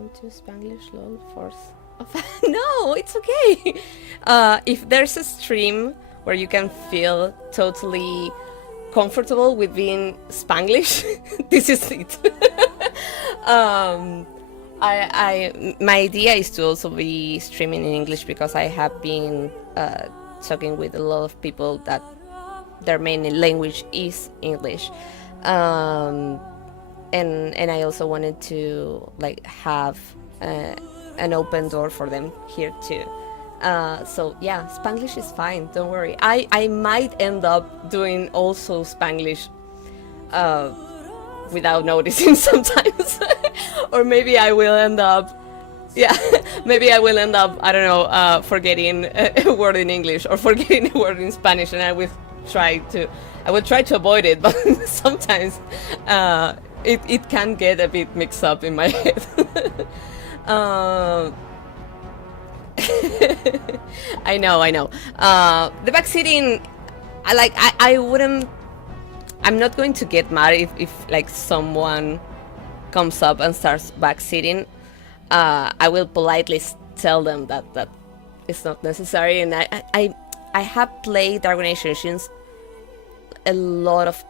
I'm too Spanglish, lol, force. No, it's okay. If there's a stream where you can feel totally comfortable with being Spanglish, this is it. My idea is to also be streaming in English because I have been talking with a lot of people that their main language is English, and I also wanted to like have an open door for them here too. So yeah, Spanglish is fine, don't worry. I might end up doing also Spanglish without noticing sometimes. Or maybe I will end up, maybe I will end up, I don't know, forgetting a word in English or forgetting a word in Spanish, and I will try to avoid it, but sometimes it can get a bit mixed up in my head. I know. The backseating, I'm not going to get mad if like someone comes up and starts backseating. I will politely tell them that it's not necessary, and I have played Dragon Age Origins a lot of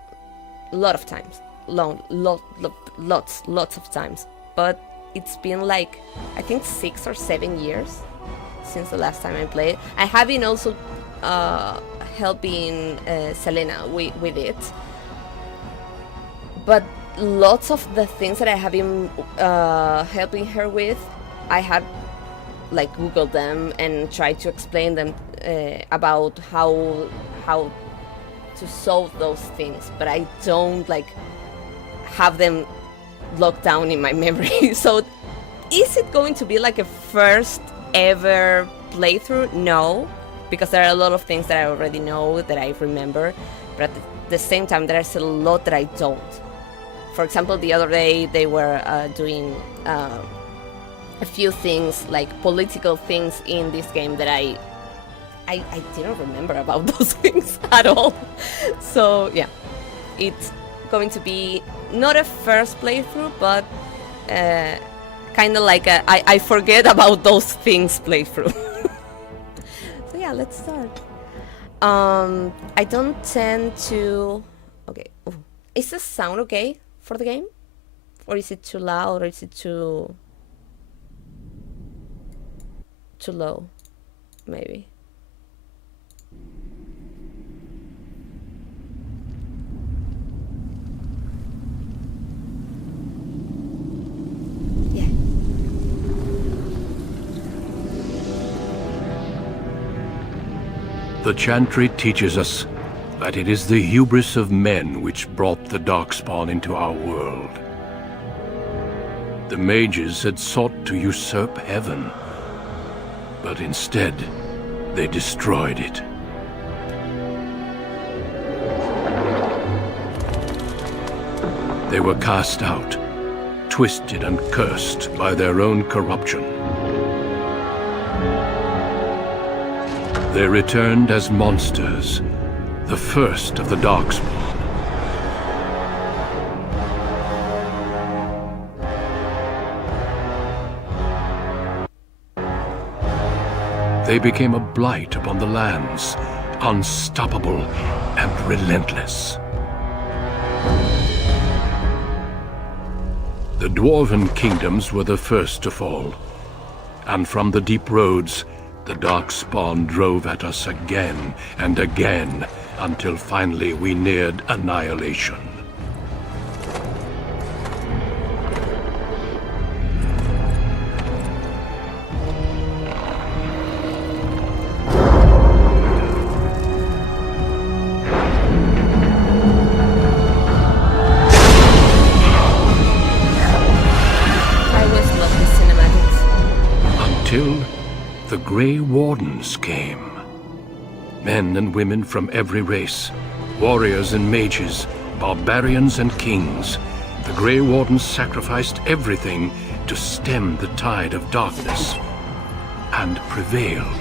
times, lots of times, but it's been like I think 6 or 7 years since the last time I played. I have been also helping Selena with it, but lots of the things that I have been helping her with, I had like Googled them and tried to explain them about how to solve those things, but I don't like have them locked down in my memory. So is it going to be like a first ever playthrough? No, because there are a lot of things that I already know that I remember, but at the same time there's a lot that I don't. For example, the other day they were doing a few things, like political things in this game that I didn't remember about those things at all. So yeah, it's going to be not a first playthrough, but kind of like I forget about those things playthrough. So yeah, let's start. I don't tend to... Okay. Ooh. Is the sound okay for the game? Or is it too loud, or is it too low? Maybe. Yeah. The Chantry teaches us that it is the hubris of men which brought the Darkspawn into our world. The mages had sought to usurp heaven, but instead they destroyed it. They were cast out, twisted and cursed by their own corruption. They returned as monsters, the first of the Darkspawn. They became a blight upon the lands, unstoppable and relentless. The Dwarven kingdoms were the first to fall, and from the deep roads, the Darkspawn drove at us again and again, until finally we neared annihilation. I always love the cinematics. Until the Grey Wardens came. Men and women from every race, warriors and mages, barbarians and kings. The Grey Wardens sacrificed everything to stem the tide of darkness, and prevailed.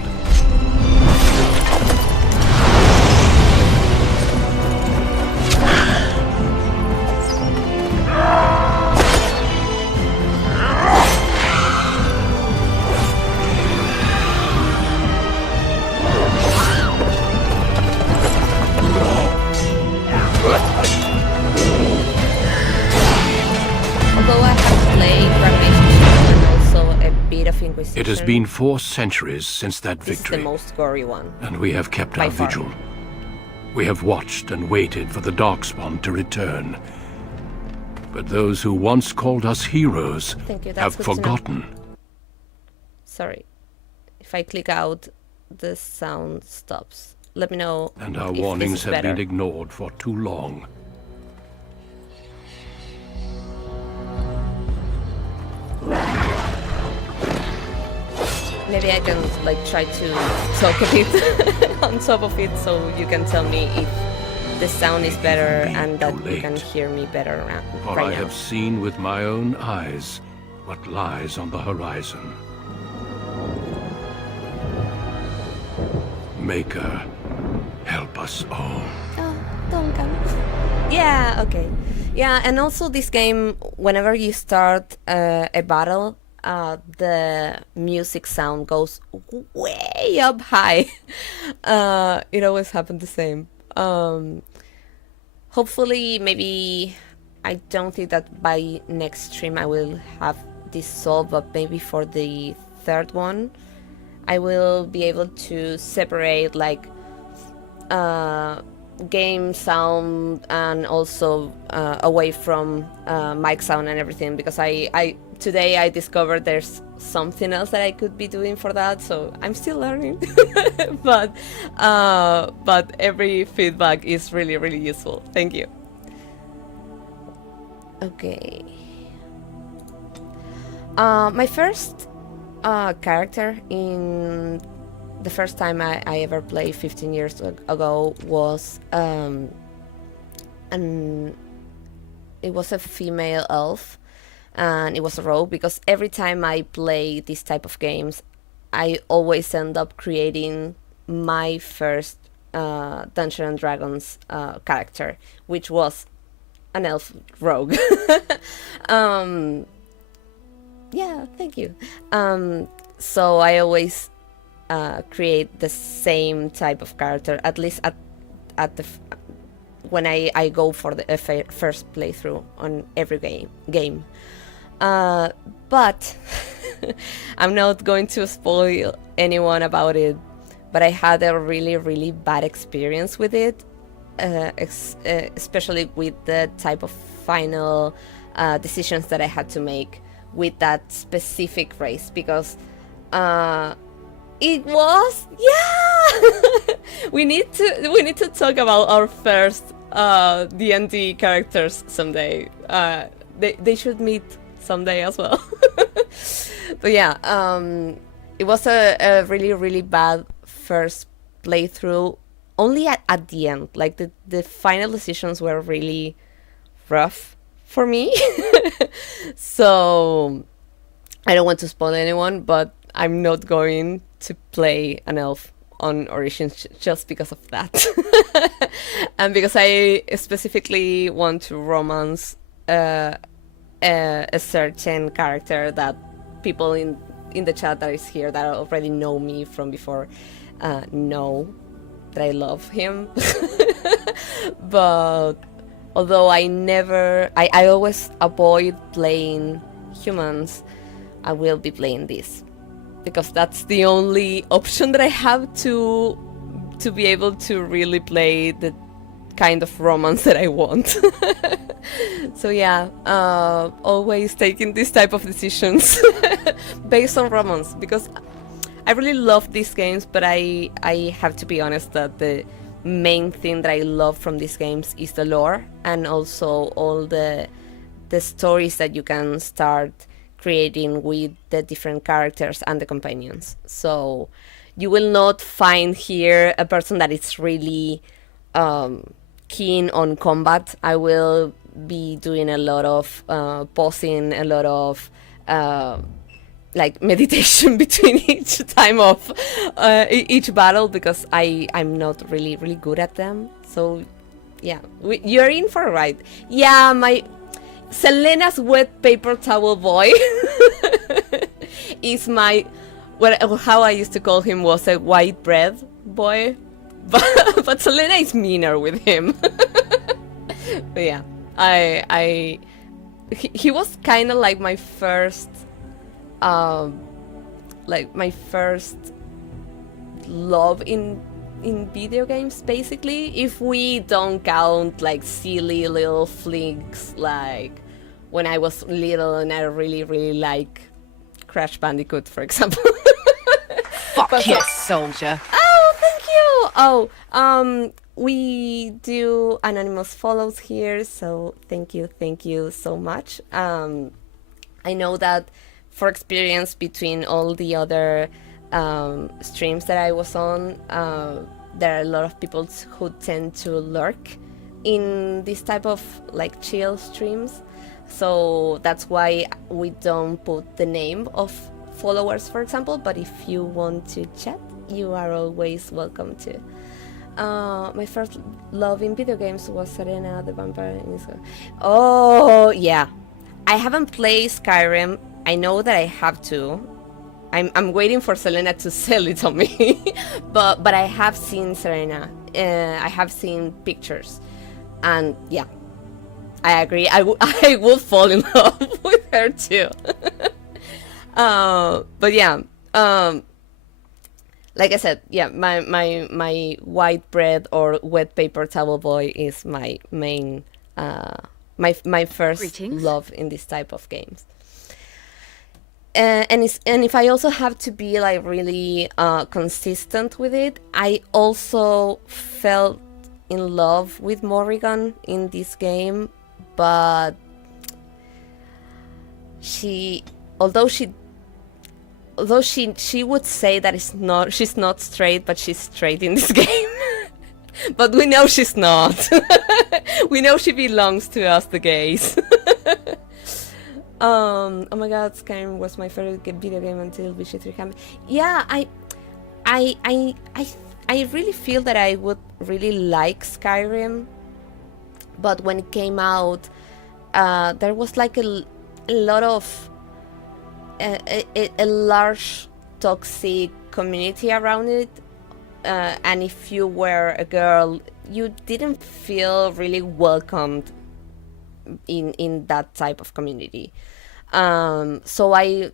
decision. It has been 4 centuries since that This victory. is the most gory one. And we have kept By our far. vigil. We have watched and waited for the Darkspawn to return. But those who once called us heroes Thank you, have that's good to know. forgotten. Sorry. If I click out, the sound stops. Let me know And our if this warnings is have better. been ignored for too long. Maybe I can like try to talk a bit on top of it, so you can tell me if the sound is better be and that too you can late. hear me better For right I now. have seen with my own eyes what lies on the horizon. Maker, help us all. Oh, Duncan. Yeah, okay. Yeah, and also this game, whenever you start a battle, the music sound goes way up high. It always happened the same. Hopefully, maybe, I don't think that by next stream I will have this solved, but maybe for the third one, I will be able to separate like game sound and also away from mic sound and everything, because I today I discovered there's something else that I could be doing for that, so I'm still learning. but every feedback is really, really useful. Thank you. Okay. My first character in the first time I ever played 15 years ago was it was a female elf, and it was a rogue, because every time I play this type of games I always end up creating my first Dungeons and Dragons character, which was an elf rogue. Yeah, thank you. So I always create the same type of character, at least at the when I go for the first playthrough on every game. But I'm not going to spoil anyone about it, but I had a really, really bad experience with it, especially with the type of final decisions that I had to make with that specific race, because it was, yeah. we need to talk about our first D&D characters someday. They should meet someday as well. But yeah, it was a really, really bad first playthrough. Only at the end, like the final decisions were really rough for me. So I don't want to spoil anyone, but I'm not going to play an elf on Origins just because of that. And because I specifically want to romance a certain character that people in the chat that is here that already know me from before know that I love him. But although I always avoid playing humans, I will be playing this, because that's the only option that I have to be able to really play the kind of romance that I want. So yeah, always taking this type of decisions based on romance, because I really love these games, but I have to be honest that the main thing that I love from these games is the lore, and also all the stories that you can start creating with the different characters and the companions. So you will not find here a person that is really keen on combat. I will be doing a lot of pausing, a lot of like meditation between each time of each battle, because I'm not really good at them. So yeah, you're in for a ride. Yeah, my Selena's wet paper towel boy is my, how I used to call him was a white bread boy, but Selena is meaner with him. But yeah, he was kind of like my first like my first love in video games, basically, if we don't count like silly little flicks like when I was little and I really like Crash Bandicoot, for example. Fuck yes, soldier. Oh, thank you. Oh, we do anonymous follows here, so thank you so much. I know that for experience between all the other streams that I was on, there are a lot of people who tend to lurk in this type of like chill streams, so that's why we don't put the name of followers, for example, but if you want to chat, you are always welcome to. My first love in video games was Serena the Vampire. Oh yeah, I haven't played Skyrim. I know that I have to. I'm waiting for Selena to sell it on me, but I have seen Serena. I have seen pictures, and yeah, I agree. I would fall in love with her too. But yeah, like I said, yeah, my white bread or wet paper towel boy is my main, my first Greetings. love in this type of games. And if I also have to be like really consistent with it, I also felt in love with Morrigan in this game, but although she would say that she's not straight, but she's straight in this game. But we know she's not. We know she belongs to us, the gays. Oh my god, Skyrim was my favorite video game until VG3 came. Yeah, I really feel that I would really like Skyrim, but when it came out, there was like a lot of a large toxic community around it, and if you were a girl, you didn't feel really welcomed in that type of community. So I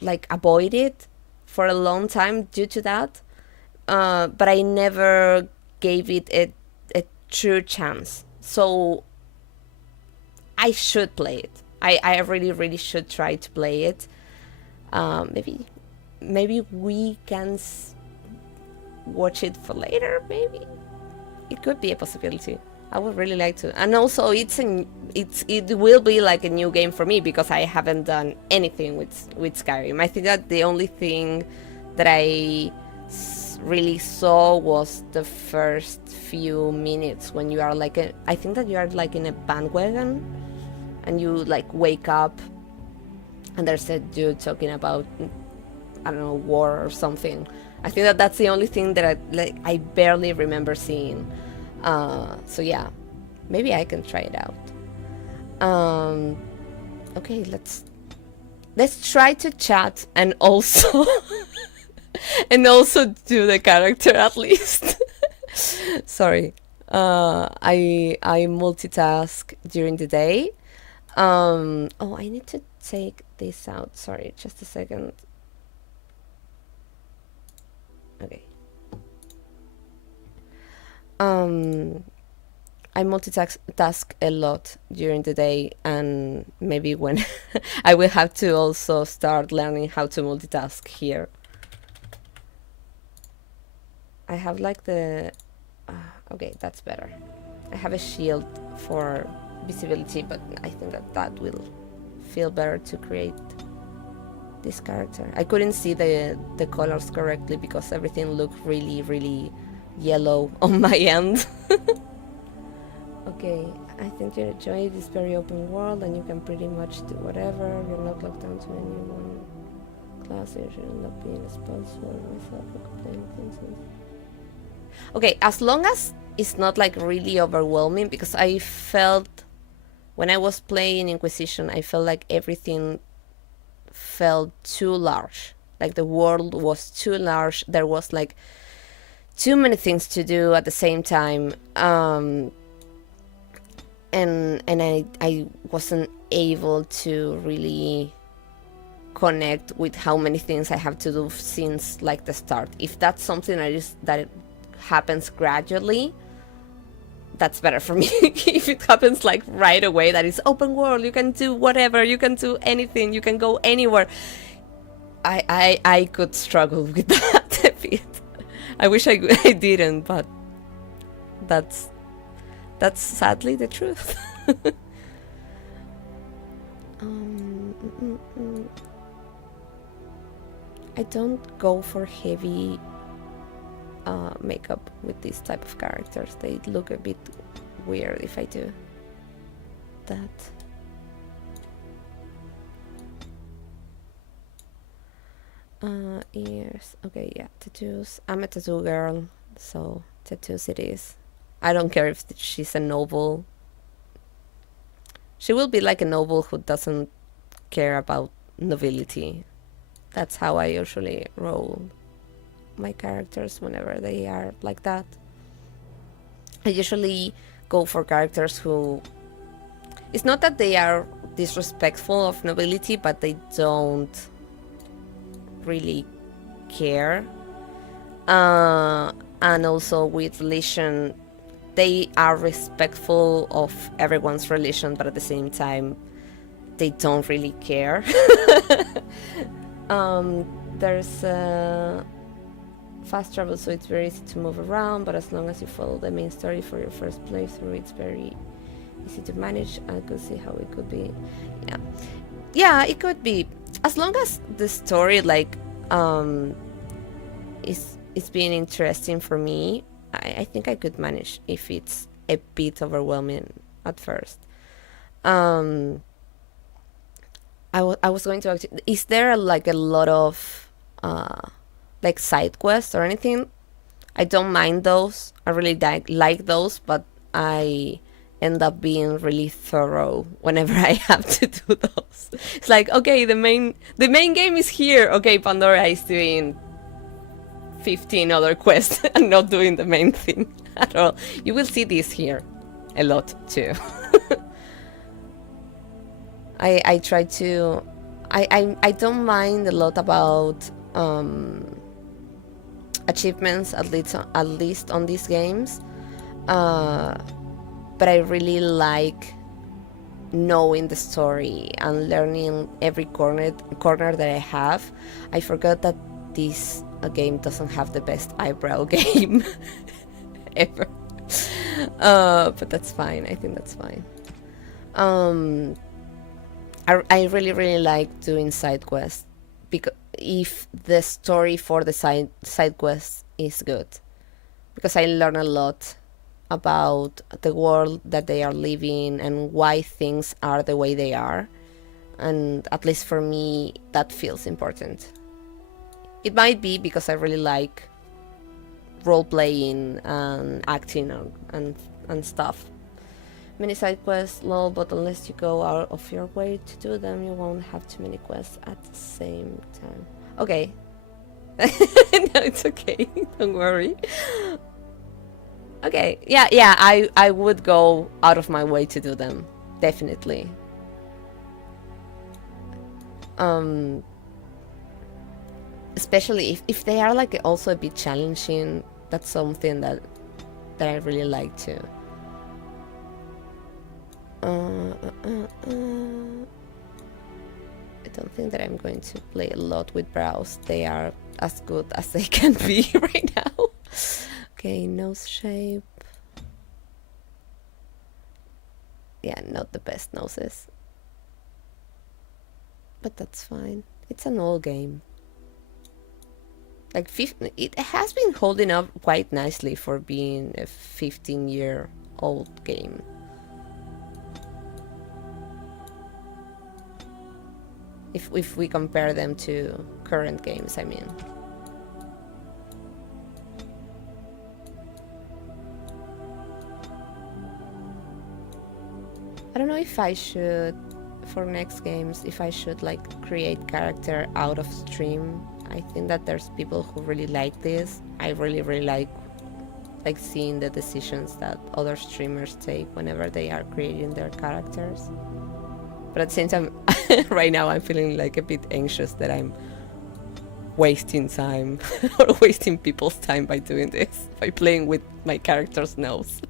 like avoid it for a long time due to that, but I never gave it a true chance. So I should play it. I really should try to play it. Maybe we can watch it for later. Maybe it could be a possibility. I would really like to. And also, it will be like a new game for me because I haven't done anything with Skyrim. I think that the only thing that I really saw was the first few minutes when you are like I think that you are like in a bandwagon and you like wake up and there's a dude talking about, I don't know, war or something. I think that that's the only thing that I barely remember seeing. So yeah, maybe I can try it out. Okay, let's try to chat and also and also do the character at least. Sorry, I multitask during the day. Oh, I need to take this out. Sorry, just a second. Okay. I multitask a lot during the day, and maybe when I will have to also start learning how to multitask here. I have like the okay, that's better. I have a shield for visibility, but I think that will feel better to create this character. I couldn't see the colors correctly because everything looked really yellow on my end. Okay, I think you enjoy this very open world and you can pretty much do whatever. You're not locked down to any one class. You should not be responsible myself for complaining things. Okay, as long as it's not like really overwhelming, because I felt when I was playing Inquisition, I felt like everything felt too large. Like the world was too large. There was like too many things to do at the same time. And I wasn't able to really connect with how many things I have to do since like the start. If that's something that it happens gradually, that's better for me. If it happens like right away, that is open world, you can do whatever, you can do anything, you can go anywhere, I could struggle with that a bit. I wish I didn't, but that's sadly the truth. I don't go for heavy makeup with these type of characters. They look a bit weird if I do that. Ears. Okay, yeah, tattoos. I'm a tattoo girl, so tattoos it is. I don't care if she's a noble. She will be like a noble who doesn't care about nobility. That's how I usually roll my characters whenever they are like that. I usually go for characters who... It's not that they are disrespectful of nobility, but they don't really care. And also with religion, they are respectful of everyone's religion, but at the same time, they don't really care. There's fast travel, so it's very easy to move around, but as long as you follow the main story for your first playthrough, it's very easy to manage. I could see how it could be. Yeah, it could be, as long as the story like is being interesting for me. I think I could manage if it's a bit overwhelming at first. I was going to ask you, is there like a lot of like side quests or anything? I don't mind those. I really like those, but I end up being really thorough whenever I have to do those. It's like, okay, the main game is here. Okay, Pandora is doing 15 other quests and not doing the main thing at all. You will see this here a lot too. I try to... I don't mind a lot about achievements, at least on these games. But I really like knowing the story and learning every corner that I have. I forgot that this game doesn't have the best eyebrow game ever. But that's fine. I think that's fine. I really like doing side quests, because if the story for the side quests is good, because I learn a lot about the world that they are living and why things are the way they are, and at least for me that feels important. It might be because I really like role-playing and acting and stuff. Many side quests, lol, but unless you go out of your way to do them, you won't have too many quests at the same time. Okay. No, it's okay. Don't worry. Okay. Yeah, I would go out of my way to do them. Definitely. Especially if they are like also a bit challenging, that's something that I really like too. I don't think that I'm going to play a lot with brows. They are as good as they can be right now. Okay, nose shape. Yeah, not the best noses. But that's fine. It's an old game. Like, it has been holding up quite nicely for being a 15-year-old game. If we compare them to current games, I mean. I don't know if I should, for next games, if I should like create character out of stream. I think that there's people who really like this. I really like seeing the decisions that other streamers take whenever they are creating their characters. But at the same time, right now I'm feeling like a bit anxious that I'm wasting time or wasting people's time by doing this, by playing with my character's nose.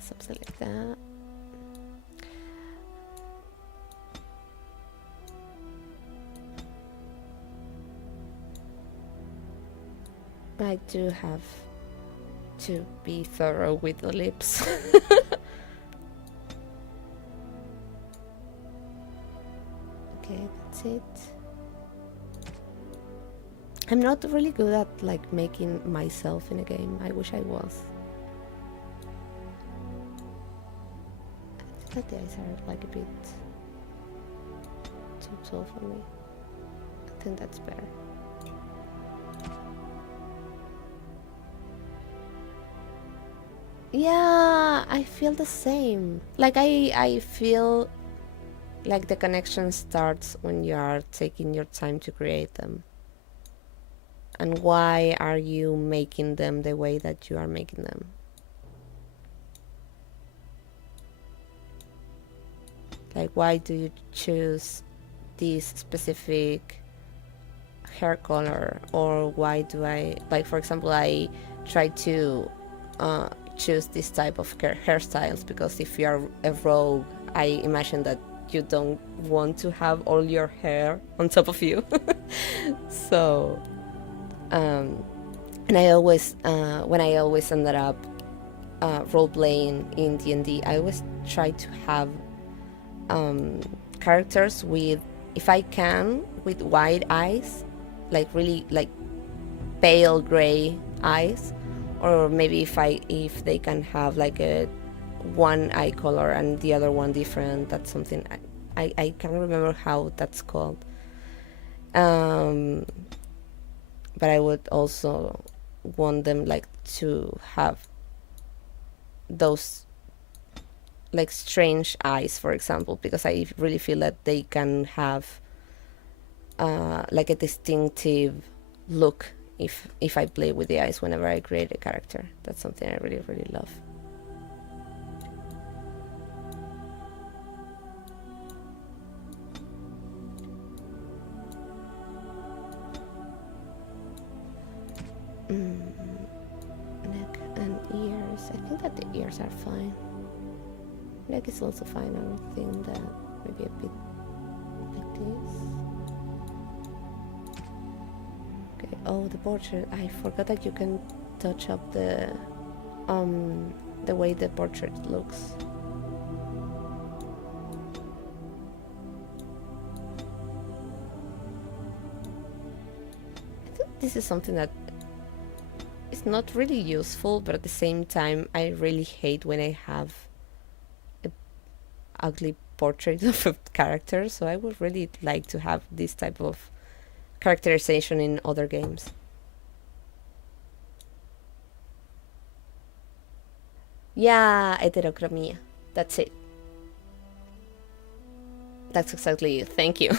Something like that. I do have to be thorough with the lips. Okay, that's it. I'm not really good at like making myself in a game. I wish I was. I think that the eyes are like a bit too tall for me. I think that's better. Yeah, I feel the same. Like I feel like the connection starts when you are taking your time to create them. And why are you making them the way that you are making them? Like, why do you choose this specific hair color? Or why do I, like, for example, I try to choose this type of hairstyles because if you are a rogue, I imagine that you don't want to have all your hair on top of you. So, and I always, when I always ended up role-playing in D&D, I always try to have characters with, if I can, with wide eyes, like really like pale gray eyes, or maybe if they can have like a one eye color and the other one different. That's something I can't remember how that's called. But I would also want them like to have those like strange eyes, for example, because I really feel that they can have like a distinctive look if I play with the eyes whenever I create a character. That's something I really, really love. Neck and ears. I think that the ears are fine. Neck is also fine. I would think that maybe a bit like this. Okay. Oh, the portrait. I forgot that you can touch up the way the portrait looks. I think this is something that is not really useful, but at the same time, I really hate when I have a ugly portrait of a character. So I would really like to have this type of characterization in other games. Yeah, heterochromia. That's it. That's exactly it. Thank you.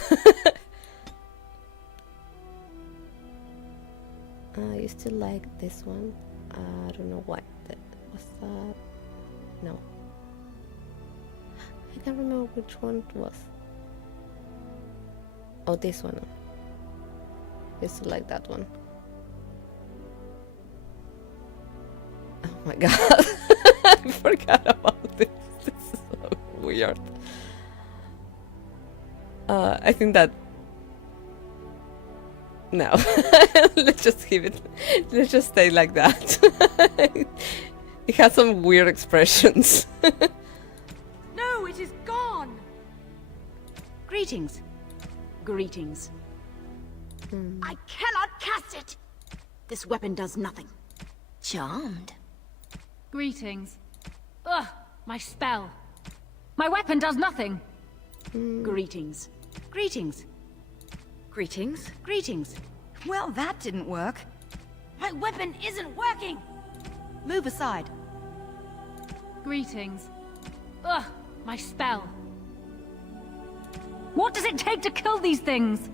I used to like this one. I don't know why. Was that? No. I can't remember which one it was. Oh, this one. I used to like that one. Oh my god. I forgot about this. This is so weird. I think that... No. Let's just give it... Let's just stay like that. It has some weird expressions. No, it is gone! Greetings. Greetings. I cannot cast it! This weapon does nothing. Charmed. Greetings. Ugh, my spell. My weapon does nothing. Greetings. Greetings. Greetings. Greetings. Well, that didn't work. My weapon isn't working! Move aside. Greetings. Ugh, my spell. What does it take to kill these things?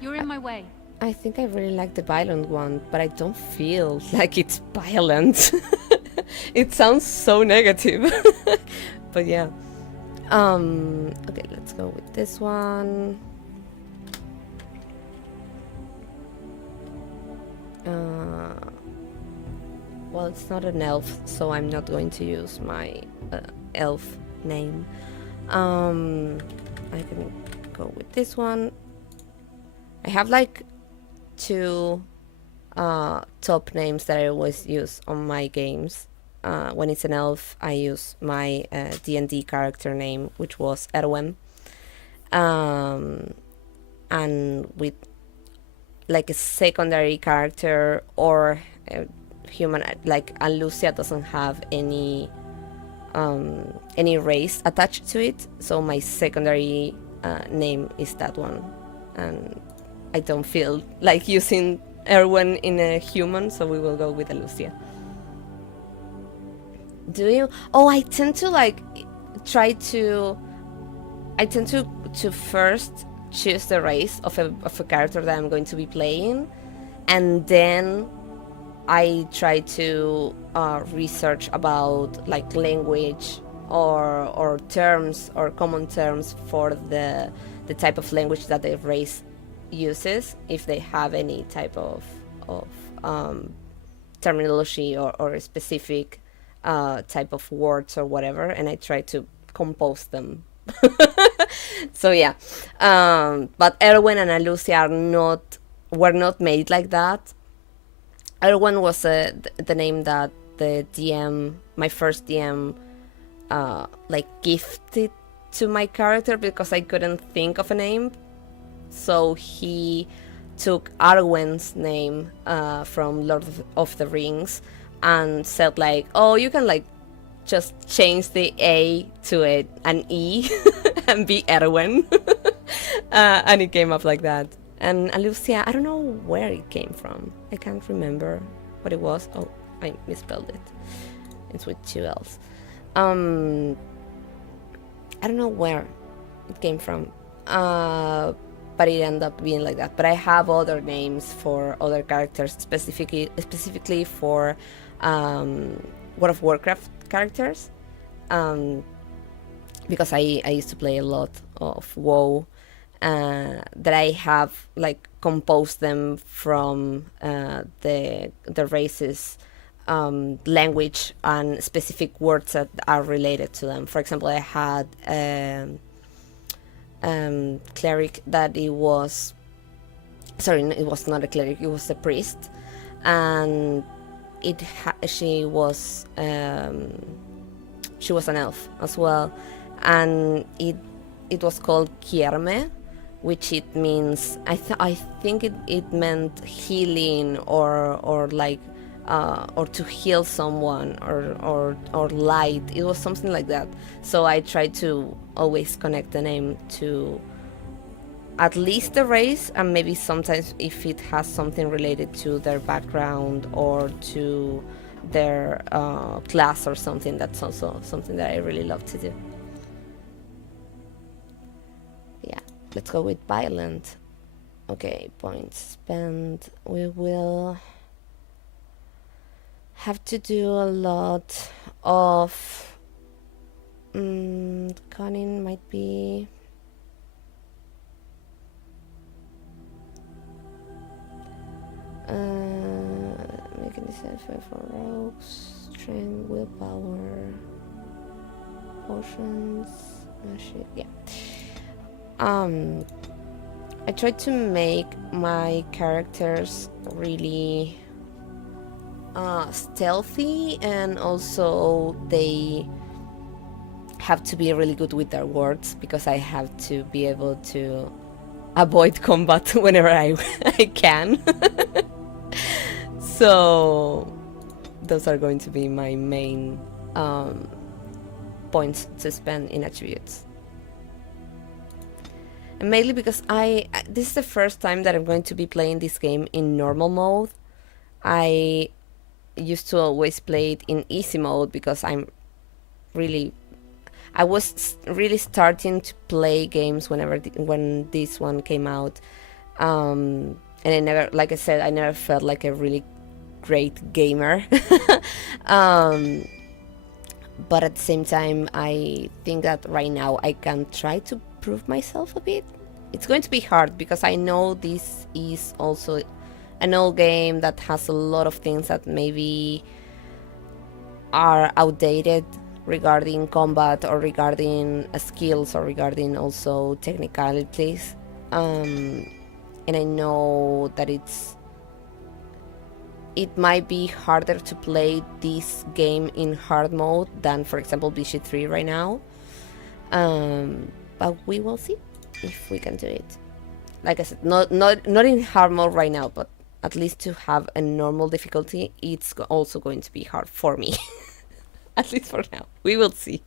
You're in my way. I think I really like the violent one, but I don't feel like it's violent. It sounds so negative. But yeah. Okay, let's go with this one. Well, it's not an elf, so I'm not going to use my elf name. I can go with this one. I have like 2 top names that I always use on my games. When it's an elf, I use my D&D character name, which was Heroe. And with like a secondary character or a human, like Allusia doesn't have any race attached to it, so my secondary name is that one, and I don't feel like using Erwin in a human, so we will go with Allusia. Do you? Oh, I tend to like try to. I tend to first choose the race of a character that I'm going to be playing, and then I try to research about like language or terms or common terms for the type of language that the race uses, if they have any type of terminology or a specific type of words or whatever, and I try to compose them. So yeah, but Erwin and Allusia were not made like that. Erwin was the name that the DM, my first DM, like gifted to my character because I couldn't think of a name. So he took Arwen's name from Lord of the Rings and said like, oh, you can like just change the A to an E and be Erwin. And it came up like that. And Allusia, I don't know where it came from. I can't remember what it was. Oh, I misspelled it. It's with 2 L's. I don't know where it came from. But it ended up being like that. But I have other names for other characters, specifically for World of Warcraft characters. Because I used to play a lot of WoW. That I have like composed them from the race's language and specific words that are related to them. For example, I had cleric that it was not a cleric, it was a priest, and she was an elf as well, and it was called Kierme, which it means I think it meant healing or like or to heal someone or light. It was something like that. So I tried to always connect the name to at least the race, and maybe sometimes if it has something related to their background or to their class or something. That's also something that I really love to do. Yeah, let's go with violent. Okay, points spent. We will have to do a lot of cunning. Might be making this effort for rogues, strength, willpower, potions, shit. Yeah. I tried to make my characters really stealthy, and also they have to be really good with their words, because I have to be able to avoid combat whenever I can. So those are going to be my main points to spend in attributes. And mainly because this is the first time that I'm going to be playing this game in normal mode. I used to always play it in easy mode because I was really starting to play games when this one came out, and I never, like I said, I never felt like a really great gamer. But at the same time, I think that right now I can try to prove myself a bit. It's going to be hard because I know this is also an old game that has a lot of things that maybe are outdated regarding combat or regarding skills or regarding also technicalities. And I know that it might be harder to play this game in hard mode than, for example, BG3 right now. But we will see if we can do it. Like I said, not in hard mode right now, but at least to have a normal difficulty, it's also going to be hard for me. At least for now. We will see.